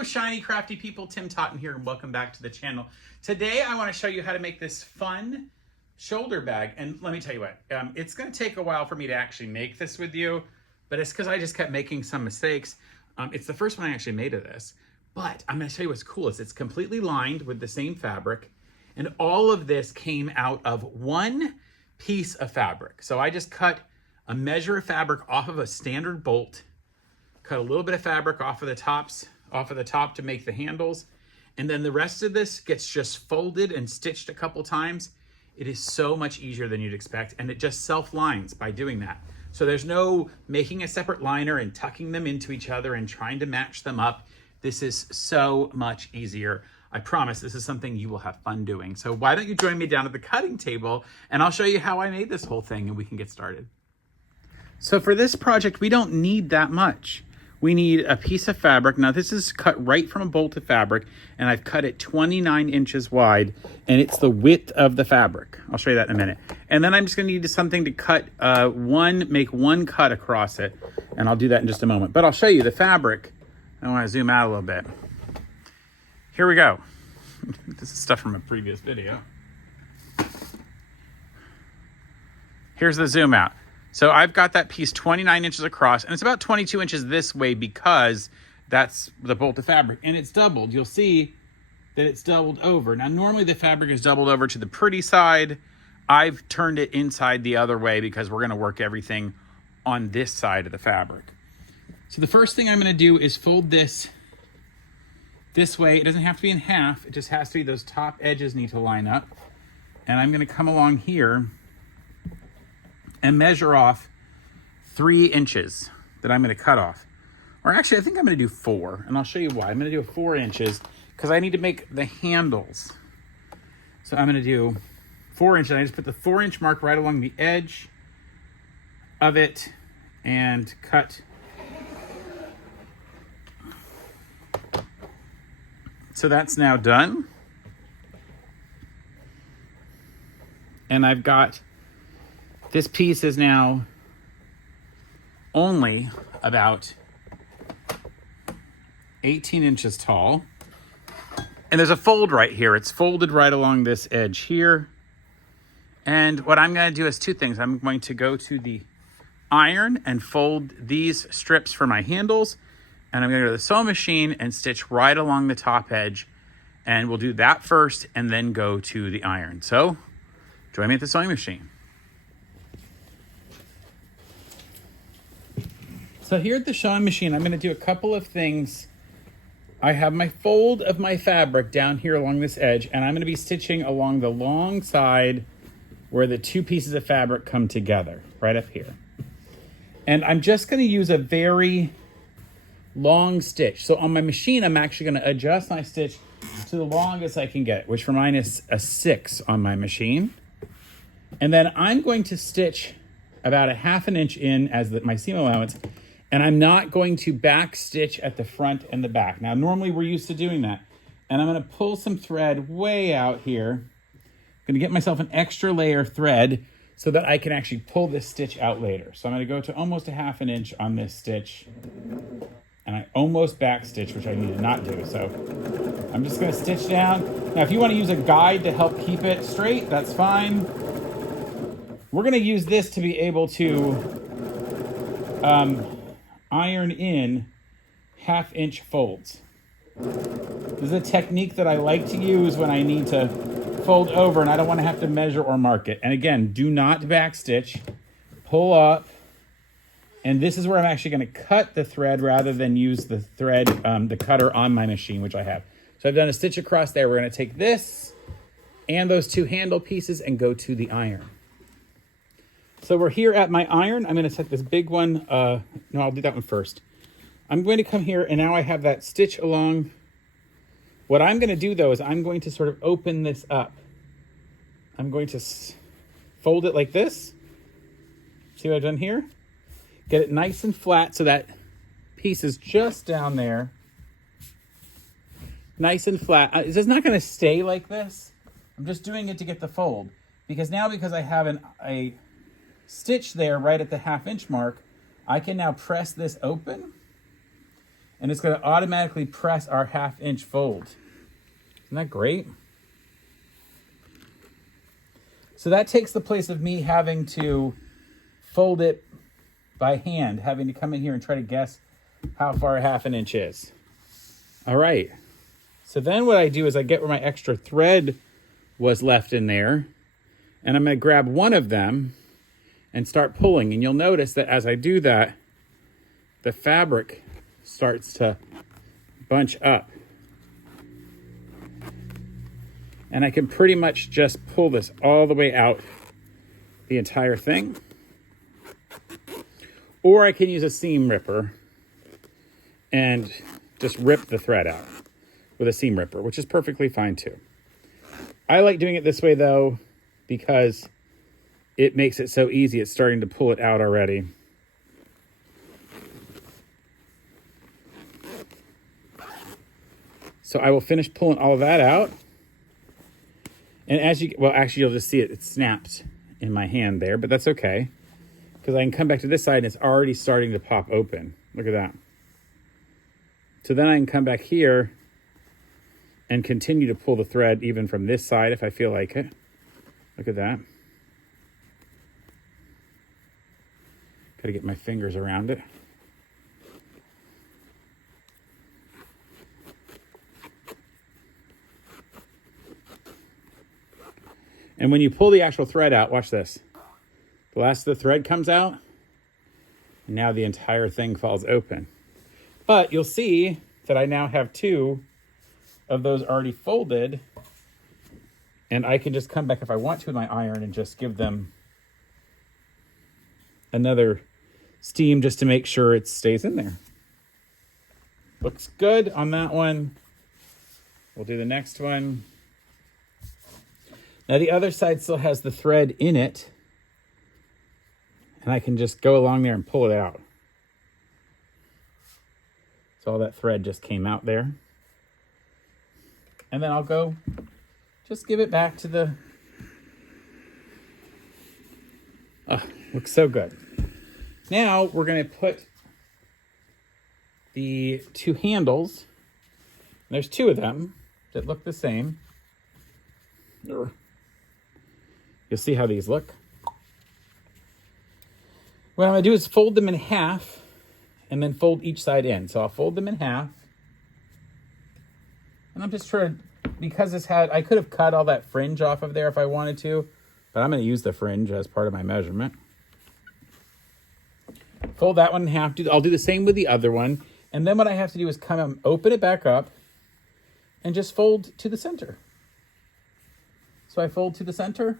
Hello, Shiny Crafty People. Tim Totten here, and welcome back to the channel. Today, I want to show you how to make this fun shoulder bag. And let me tell you what, it's going to take a while for me to actually make this with you, but it's because I just kept making some mistakes. It's the first one I actually made of this, but I'm going to show you what's cool is it's completely lined with the same fabric, and all of this came out of one piece of fabric. So I just cut a measure of fabric off of a standard bolt, cut a little bit of fabric off of the top to make the handles, and then the rest of this gets just folded and stitched a couple times. It is so much easier than you'd expect, and it just self-lines by doing that. So there's no making a separate liner and tucking them into each other and trying to match them up. This is so much easier. I promise this is something you will have fun doing. So why don't you join me down at the cutting table, and I'll show you how I made this whole thing and we can get started. So for this project, we don't need that much. We need a piece of fabric. Now this is cut right from a bolt of fabric, and I've cut it 29 inches wide, and it's the width of the fabric. I'll show you that in a minute. And then I'm just gonna need something to cut make one cut across it, and I'll do that in just a moment. But I'll show you the fabric. I wanna zoom out a little bit. Here we go. This is stuff from a previous video. Here's the zoom out. So I've got that piece 29 inches across, and it's about 22 inches this way because that's the bolt of fabric, and it's doubled. You'll see that it's doubled over. Now, normally the fabric is doubled over to the pretty side. I've turned it inside the other way because we're gonna work everything on this side of the fabric. So the first thing I'm gonna do is fold this way. It doesn't have to be in half. It just has to be those top edges need to line up. And I'm gonna come along here and measure off 3 inches that I'm gonna cut off. Or actually, I think I'm gonna do 4, and I'll show you why. I'm gonna do 4 inches because I need to make the handles. So I'm gonna do 4 inches. I just put the 4-inch mark right along the edge of it and cut. So that's now done. And I've got, this piece is now only about 18 inches tall. And there's a fold right here. It's folded right along this edge here. And what I'm gonna do is 2 things. I'm going to go to the iron and fold these strips for my handles. And I'm gonna go to the sewing machine and stitch right along the top edge. And we'll do that first and then go to the iron. So join me at the sewing machine. So here at the sewing machine, I'm gonna do a couple of things. I have my fold of my fabric down here along this edge, and I'm gonna be stitching along the long side where the 2 pieces of fabric come together, right up here. And I'm just gonna use a very long stitch. So on my machine, I'm actually gonna adjust my stitch to the longest I can get, which for mine is a 6 on my machine. And then I'm going to stitch about a 1/2 inch in as my seam allowance, and I'm not going to back stitch at the front and the back. Now, normally we're used to doing that. And I'm gonna pull some thread way out here. I'm gonna get myself an extra layer of thread so that I can actually pull this stitch out later. So I'm gonna go to almost a 1/2 inch on this stitch, and I almost back stitch, which I need to not do. So I'm just gonna stitch down. Now, if you wanna use a guide to help keep it straight, that's fine. We're gonna use this to be able to iron in 1/2 inch folds. This is a technique that I like to use when I need to fold over and I don't want to have to measure or mark it. And again, do not back stitch, pull up, and this is where I'm actually going to cut the thread rather than use the thread, the cutter on my machine, which I have. So I've done a stitch across there. We're going to take this and those 2 handle pieces and go to the iron. So we're here at my iron. I'm going to set this big one. No, I'll do that one first. I'm going to come here, and now I have that stitch along. What I'm going to do, though, is I'm going to sort of open this up. I'm going to fold it like this. See what I've done here? Get it nice and flat so that piece is just down there. Nice and flat. It's not going to stay like this. I'm just doing it to get the fold. Because I have a stitch there right at the 1/2 inch mark, I can now press this open and it's going to automatically press our 1/2 inch fold. Isn't that great? So that takes the place of me having to fold it by hand, having to come in here and try to guess how far 1/2 inch is. All right. So then what I do is I get where my extra thread was left in there, and I'm going to grab one of them and start pulling. And you'll notice that as I do that, the fabric starts to bunch up. And I can pretty much just pull this all the way out, the entire thing. Or I can use a seam ripper and just rip the thread out with a seam ripper, which is perfectly fine too. I like doing it this way though, because it makes it so easy. It's starting to pull it out already. So I will finish pulling all of that out. And as you, well, actually you'll just see it, it snapped in my hand there, but that's okay. Because I can come back to this side and it's already starting to pop open. Look at that. So then I can come back here and continue to pull the thread even from this side if I feel like it. Look at that. Got to get my fingers around it. And when you pull the actual thread out, watch this. The last of the thread comes out, and now the entire thing falls open. But you'll see that I now have 2 of those already folded, and I can just come back if I want to with my iron and just give them another steam just to make sure it stays in there. Looks good on that one. We'll do the next one. Now the other side still has the thread in it, and I can just go along there and pull it out. So all that thread just came out there. And then I'll go just give it back to the... Oh, looks so good. Now we're going to put the 2 handles. There's 2 of them that look the same. You'll see how these look. What I'm going to do is fold them in half and then fold each side in. So I'll fold them in half. And I'm just trying to, because this had, I could have cut all that fringe off of there if I wanted to, but I'm going to use the fringe as part of my measurement. Fold that one in half. I'll do the same with the other one. And then what I have to do is come and open it back up and just fold to the center. So I fold to the center.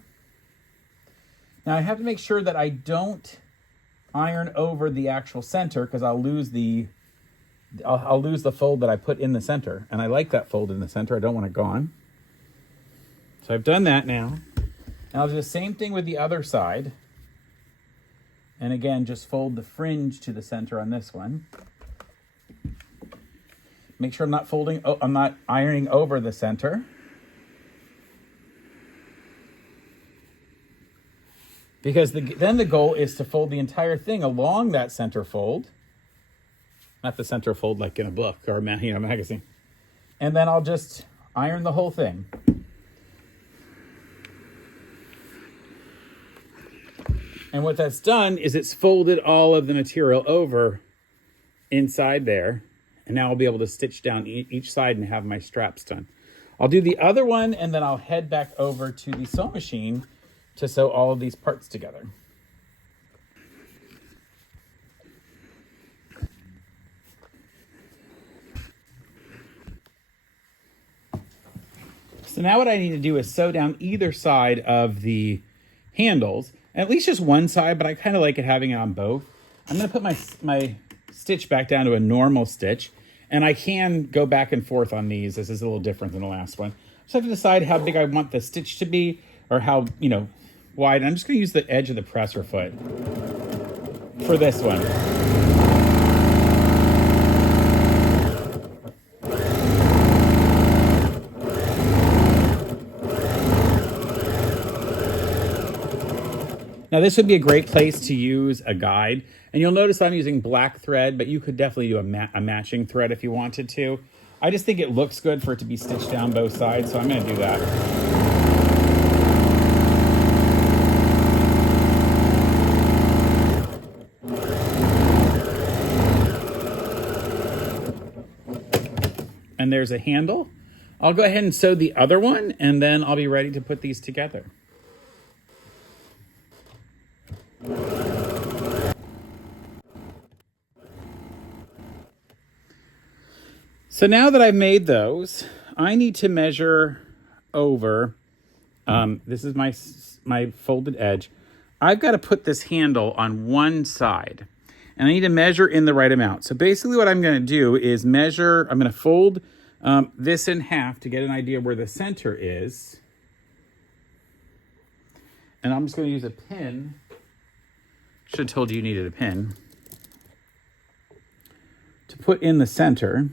Now I have to make sure that I don't iron over the actual center, because I'll lose the fold that I put in the center. And I like that fold in the center. I don't want it gone. So I've done that now. And I'll do the same thing with the other side. And again, just fold the fringe to the center on this one. Make sure I'm not ironing over the center. Because then the goal is to fold the entire thing along that center fold. Not the center fold like in a book or a magazine. And then I'll just iron the whole thing. And what that's done is it's folded all of the material over inside there. And now I'll be able to stitch down each side and have my straps done. I'll do the other one and then I'll head back over to the sewing machine to sew all of these parts together. So now what I need to do is sew down either side of the handles, at least just one side, but I kind of like it having it on both. I'm going to put my stitch back down to a normal stitch, and I can go back and forth on these. This is a little different than the last one. So I have to decide how big I want the stitch to be, or how, wide. I'm just going to use the edge of the presser foot for this one. Now this would be a great place to use a guide. And you'll notice I'm using black thread, but you could definitely do a matching thread if you wanted to. I just think it looks good for it to be stitched down both sides, so I'm gonna do that. And there's a handle. I'll go ahead and sew the other one, and then I'll be ready to put these together. So now that I've made those, I need to measure over, this is my folded edge. I've got to put this handle on one side, and I need to measure in the right amount. So basically what I'm going to do is measure, I'm going to fold this in half to get an idea where the center is. And I'm just going to use a pin. Should have told you you needed a pin to put in the center.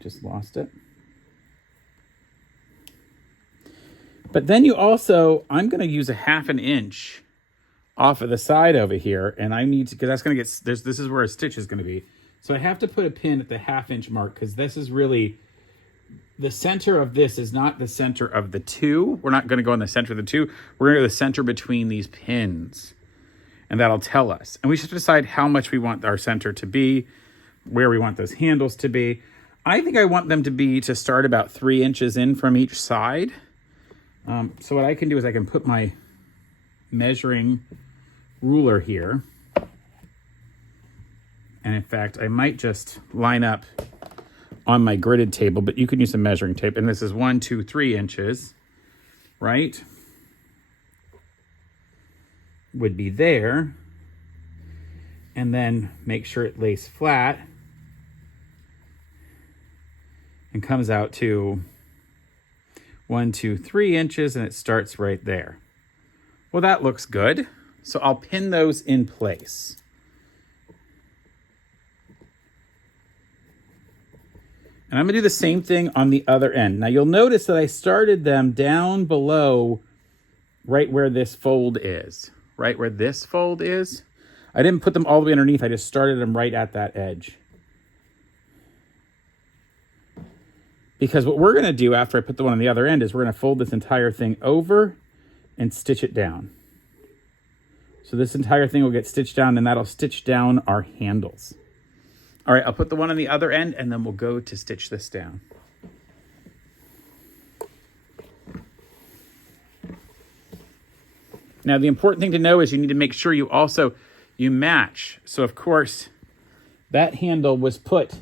Just lost it. But then you also, I'm going to use a 1/2 inch off of the side over here, and I need to, because that's going to get, this is where a stitch is going to be. So I have to put a pin at the 1/2 inch mark, because this is really, the center of this is not the center of the two. We're not going to go in the center of the two. We're going to go the center between these pins, and that'll tell us. And we should decide how much we want our center to be, where we want those handles to be. I think I want them to start about 3 inches in from each side. So what I can do is I can put my measuring ruler here. And in fact, I might just line up on my gridded table, but you can use a measuring tape. And this is 1, 2, 3 inches, right? Would be there. And then make sure it lays flat. And comes out to 1, 2, 3 inches, and it starts right there. Well, that looks good. So I'll pin those in place. And I'm gonna do the same thing on the other end. Now you'll notice that I started them down below right where this fold is. Right where this fold is. I didn't put them all the way underneath, I just started them right at that edge. Because what we're going to do after I put the one on the other end is we're going to fold this entire thing over and stitch it down. So this entire thing will get stitched down, and that'll stitch down our handles. All right, I'll put the one on the other end, and then we'll go to stitch this down. Now, the important thing to know is you need to make sure you match. So, of course, that handle was put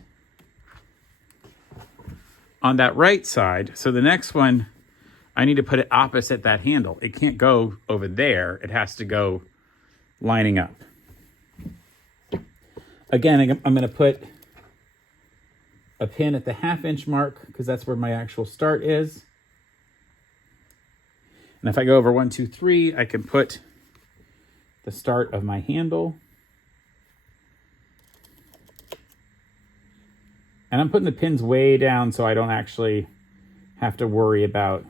on that right side. So the next one, I need to put it opposite that handle. It can't go over there. It has to go lining up. Again, I'm going to put a pin at the 1/2 inch mark because that's where my actual start is. And if I go over 1, 2, 3, I can put the start of my handle. And I'm putting the pins way down so I don't actually have to worry about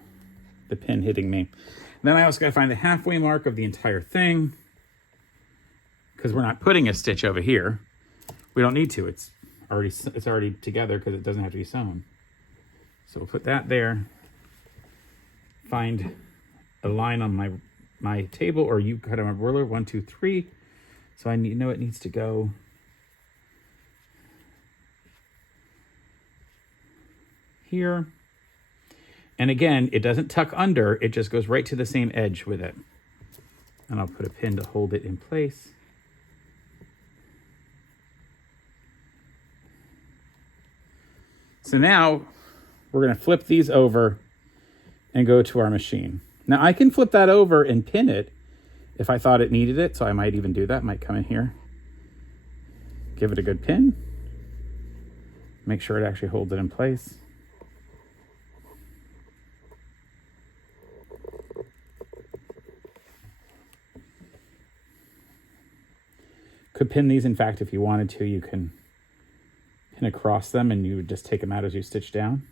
the pin hitting me. And then I also got to find the halfway mark of the entire thing because we're not putting a stitch over here. We don't need to. It's already together because it doesn't have to be sewn. So we'll put that there. Find a line on my table, or you cut on a ruler, 1, 2, 3. So I know it needs to go here. And again, it doesn't tuck under, it just goes right to the same edge with it. And I'll put a pin to hold it in place. So now we're going to flip these over and go to our machine. Now I can flip that over and pin it if I thought it needed it, so I might even do that. Might come in here, give it a good pin, make sure it actually holds it in place. Could pin these, in fact, if you wanted to, you can pin across them and you would just take them out as you stitch down.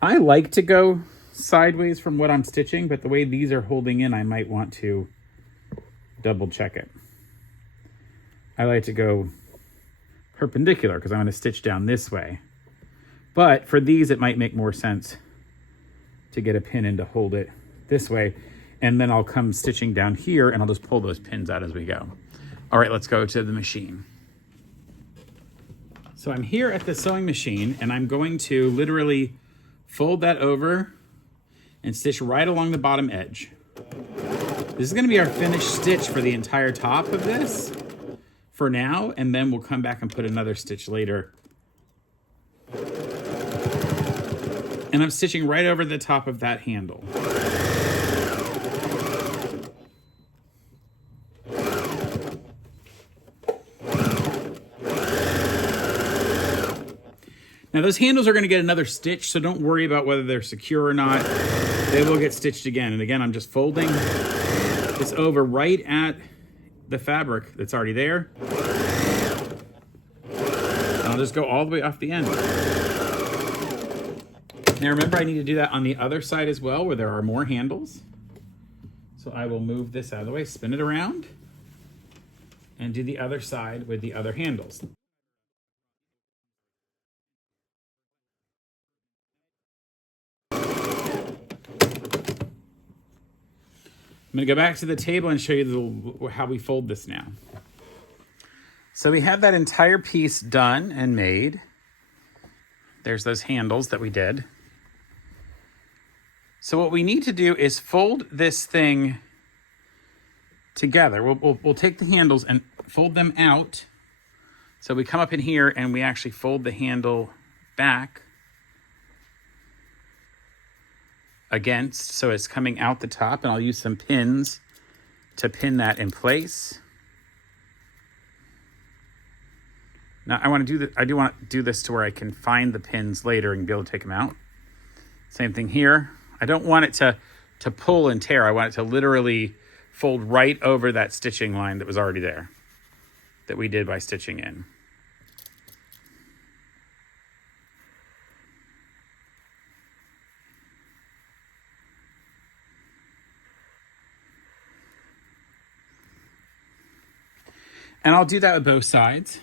I like to go sideways from what I'm stitching, but the way these are holding in, I might want to double check it. I like to go perpendicular because I'm going to stitch down this way. But for these, it might make more sense to get a pin in to hold it this way. And then I'll come stitching down here and I'll just pull those pins out as we go. All right, let's go to the machine. So I'm here at the sewing machine and I'm going to literally fold that over and stitch right along the bottom edge. This is going to be our finished stitch for the entire top of this for now, and then we'll come back and put another stitch later. And I'm stitching right over the top of that handle. Now those handles are going to get another stitch, so don't worry about whether they're secure or not. They will get stitched again. And again, I'm just folding this over right at the fabric that's already there. And I'll just go all the way off the end. Now remember, I need to do that on the other side as well, where there are more handles. So I will move this out of the way, spin it around, and do the other side with the other handles. I'm going to go back to the table and show you how we fold this now. So we have that entire piece done and made. There's those handles that we did. So what we need to do is fold this thing together. We'll take the handles and fold them out. So we come up in here and we actually fold the handle back against, so it's coming out the top, and I'll use some pins to pin that in place. Now I do want to do this to where I can find the pins later and be able to take them out. Same thing here. I don't want it to pull and tear. I want it to literally fold right over that stitching line that was already there, that we did by stitching in. And I'll do that with both sides.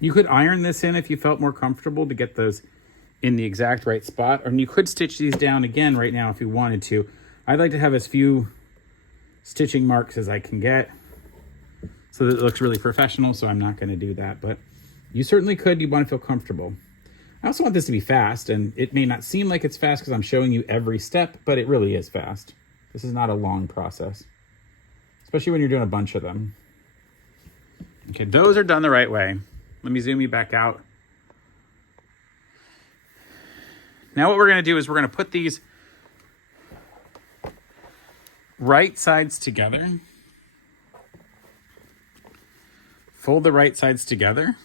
You could iron this in if you felt more comfortable to get those in the exact right spot, or you could stitch these down again right now if you wanted to. I'd like to have as few stitching marks as I can get so that it looks really professional, so I'm not going to do that, but you certainly could. You want to feel comfortable. I also want this to be fast, and it may not seem like it's fast because I'm showing you every step, but it really is fast. This is not a long process, especially when you're doing a bunch of them. Okay, those are done the right way. Let me zoom you back out. Now what we're going to do is we're going to put these right sides together. Fold the right sides together.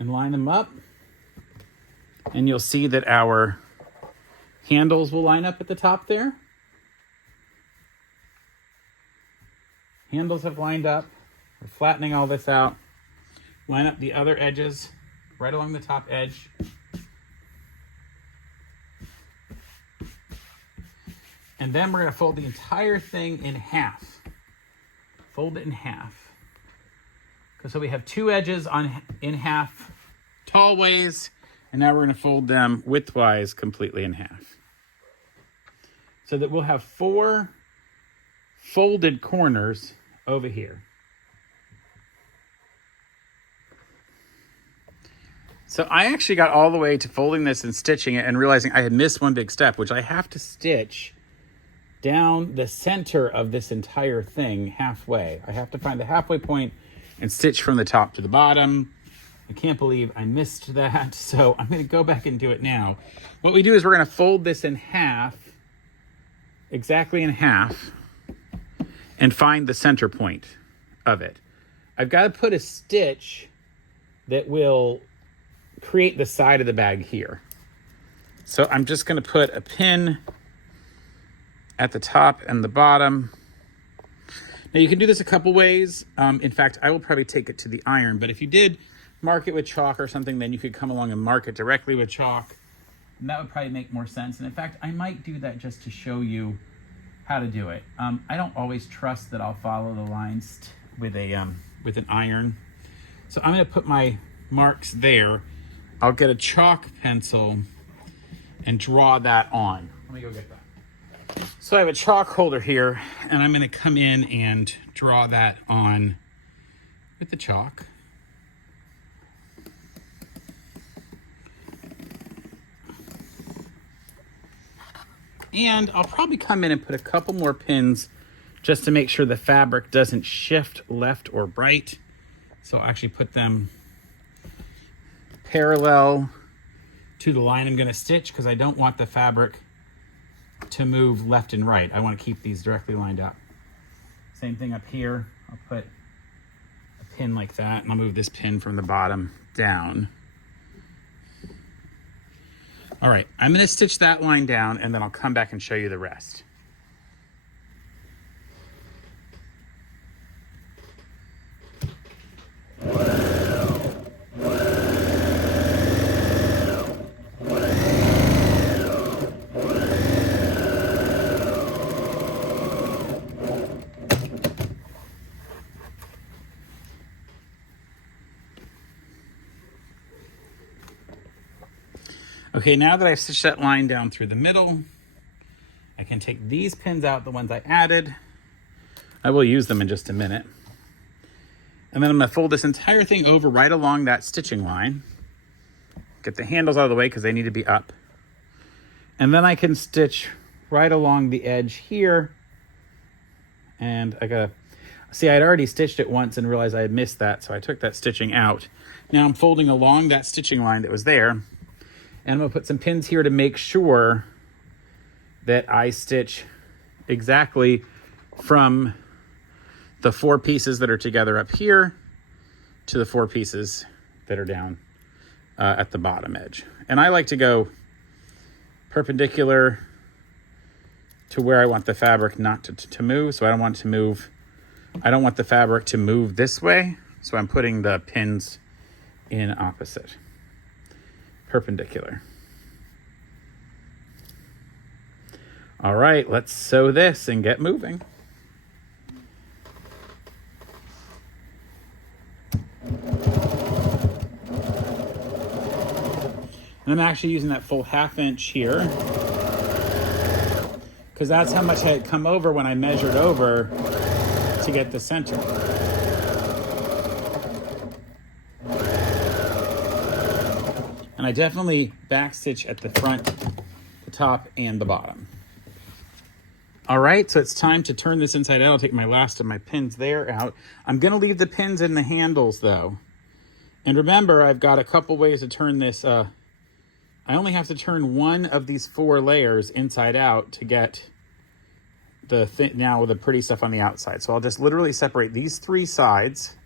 And line them up, and you'll see that our handles will line up at the top there. Handles have lined up. We're flattening all this out. Line up the other edges right along the top edge. And then we're going to fold the entire thing in half. Fold it in half. So we have two edges in half tall ways, and now we're going to fold them widthwise completely in half. So that we'll have 4 folded corners over here. So I actually got all the way to folding this and stitching it and realizing I had missed one big step, which I have to stitch down the center of this entire thing halfway. I have to find the halfway point and stitch from the top to the bottom. I can't believe I missed that, so I'm going to go back and do it now. What we do is we're going to fold this in half, exactly in half, and find the center point of it. I've got to put a stitch that will create the side of the bag here. So I'm just going to put a pin at the top and the bottom. Now you can do this a couple ways. In fact, I will probably take it to the iron, but if you did mark it with chalk or something, then you could come along and mark it directly with chalk. And that would probably make more sense. And in fact, I might do that just to show you how to do it. I don't always trust that I'll follow the lines with an iron. So I'm gonna put my marks there. I'll get a chalk pencil and draw that on. Let me go get that. So I have a chalk holder here, and I'm gonna come in and draw that on with the chalk. And I'll probably come in and put a couple more pins just to make sure the fabric doesn't shift left or right. So I'll actually put them parallel to the line I'm going to stitch, because I don't want the fabric to move left and right. I want to keep these directly lined up. Same thing up here. I'll put a pin like that, and I'll move this pin from the bottom down. All right, I'm going to stitch that line down, and then I'll come back and show you the rest. Okay, now that I've stitched that line down through the middle, I can take these pins out, the ones I added. I will use them in just a minute. And then I'm gonna fold this entire thing over right along that stitching line. Get the handles out of the way because they need to be up. And then I can stitch right along the edge here. And I gotta, see, I'd already stitched it once and realized I had missed that, so I took that stitching out. Now I'm folding along that stitching line that was there. And I'm gonna put some pins here to make sure that I stitch exactly from the 4 pieces that are together up here to the 4 pieces that are down at the bottom edge. And I like to go perpendicular to where I want the fabric not to move. So I don't want to move, I don't want the fabric to move this way. So I'm putting the pins in opposite. Perpendicular. All right, let's sew this and get moving. And I'm actually using that full 1/2 inch here because that's how much I had come over when I measured over to get the center. And I definitely backstitch at the front, the top, and the bottom. All right, so it's time to turn this inside out. I'll take my last of my pins there out. I'm gonna leave the pins in the handles though. And remember, I've got a couple ways to turn this. I only have to turn one of these 4 layers inside out to get the now the pretty stuff on the outside. So I'll just literally separate these 3 sides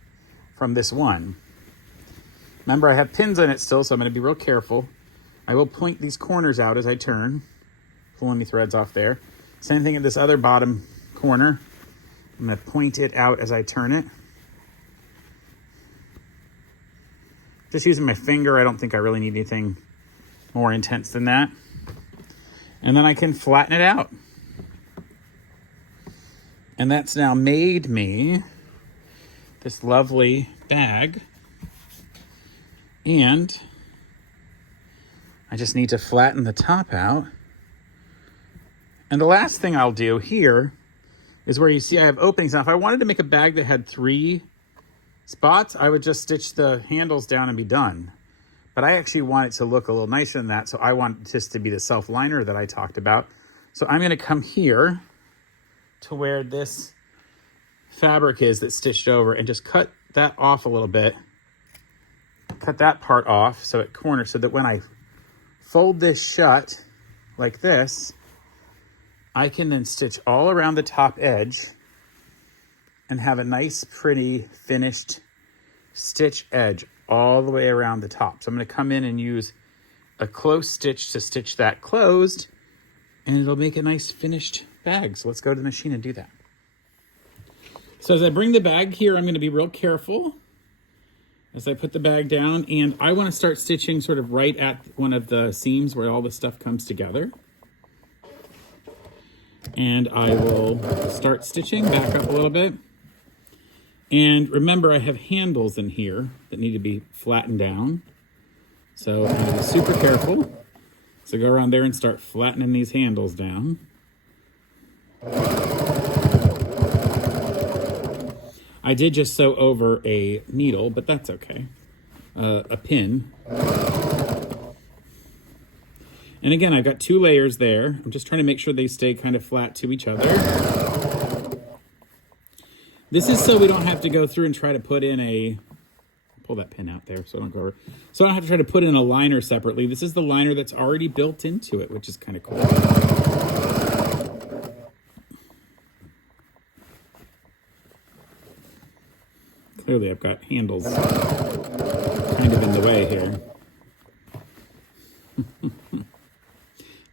from this one. Remember, I have pins in it still, so I'm going to be real careful. I will point these corners out as I turn, pull any threads off there. Same thing at this other bottom corner. I'm going to point it out as I turn it. Just using my finger, I don't think I really need anything more intense than that. And then I can flatten it out. And that's now made me this lovely bag. And I just need to flatten the top out. And the last thing I'll do here is where you see I have openings. Now, if I wanted to make a bag that had 3 spots, I would just stitch the handles down and be done. But I actually want it to look a little nicer than that, so I want this to be the self-liner that I talked about. So I'm gonna come here to where this fabric is that's stitched over and just cut that off a little bit. Cut that part off so it corners, so that when I fold this shut like this, I can then stitch all around the top edge and have a nice, pretty, finished stitch edge all the way around the top. So I'm going to come in and use a close stitch to stitch that closed, and it'll make a nice finished bag. So let's go to the machine and do that. So as I bring the bag here, I'm going to be real careful as I put the bag down, and I want to start stitching sort of right at one of the seams where all the stuff comes together. And I will start stitching, back up a little bit. And remember, I have handles in here that need to be flattened down. So I'm going to be super careful. So go around there and start flattening these handles down. I did just sew over a needle, but that's okay. A pin. And again, I've got 2 layers there. I'm just trying to make sure they stay kind of flat to each other. This is so we don't have to go through and try to put in a, pull that pin out there so I don't go over. So I don't have to try to put in a liner separately. This is the liner that's already built into it, which is kind of cool. Clearly I've got handles kind of in the way here.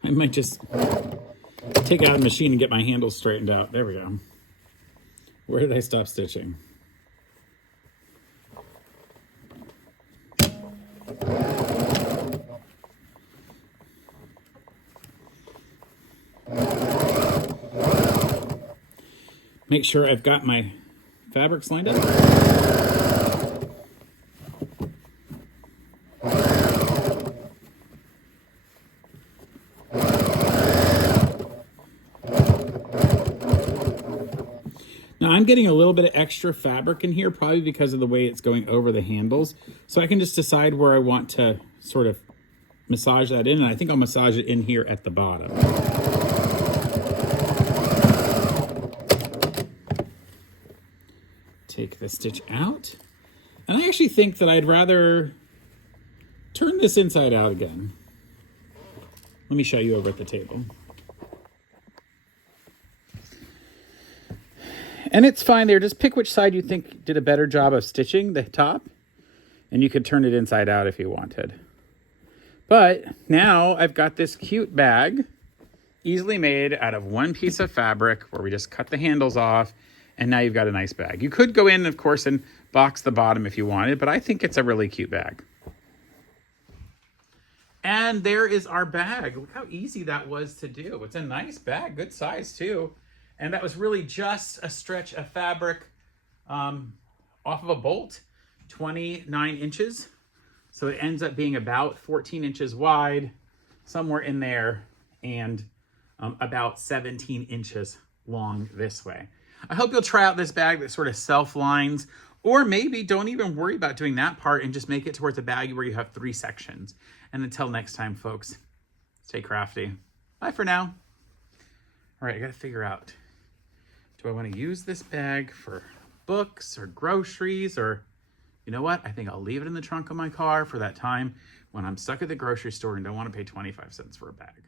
I might just take out a machine and get my handles straightened out. There we go. Where did I stop stitching? Make sure I've got my fabrics lined up. Now I'm getting a little bit of extra fabric in here, probably because of the way it's going over the handles. So I can just decide where I want to sort of massage that in, and I think I'll massage it in here at the bottom. Take the stitch out. And I actually think that I'd rather turn this inside out again. Let me show you over at the table. And it's fine there. Just pick which side you think did a better job of stitching the top. And you could turn it inside out if you wanted. But now I've got this cute bag, easily made out of one piece of fabric where we just cut the handles off. And now you've got a nice bag. You could go in, of course, and box the bottom if you wanted, but I think it's a really cute bag. And there is our bag. Look how easy that was to do. It's a nice bag, good size too. And that was really just a stretch of fabric off of a bolt, 29 inches. So it ends up being about 14 inches wide, somewhere in there, and about 17 inches long this way. I hope you'll try out this bag that sort of self-lines, or maybe don't even worry about doing that part and just make it towards a bag where you have 3 sections. And until next time, folks, stay crafty. Bye for now. All right, I gotta figure out, do I wanna use this bag for books or groceries, or you know what? I think I'll leave it in the trunk of my car for that time when I'm stuck at the grocery store and don't wanna pay 25 cents for a bag.